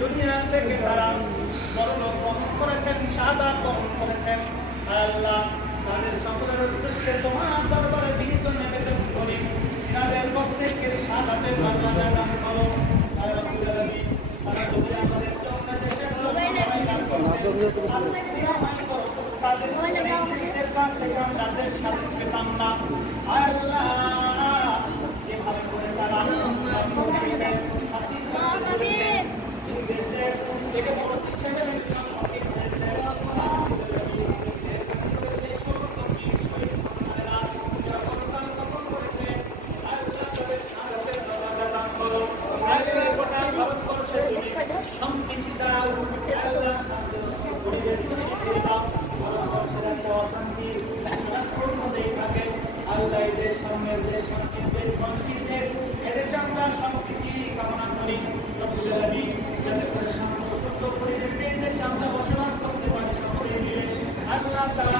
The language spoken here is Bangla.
দুনিয়া থেকে তারা পরলোক গমন করেছেন, শাহাদাত গমন করেছেন। আল্লাহ তাদের সকলের উদ্দেশ্যে তোমার দরবারে বিনীত নিবেদন করি, তাদের প্রত্যেকের শাহাদাতের মর্যাদা দান করো। আয় রব্বুল আলামিন, তারা যদি আমাদের জন্য দেশের জন্য তাদের কাছ থেকে আমরা তাদের সাথে পেতাম না। আল্লাহ যেভাবে করে তারা আল্লাহ তাআলা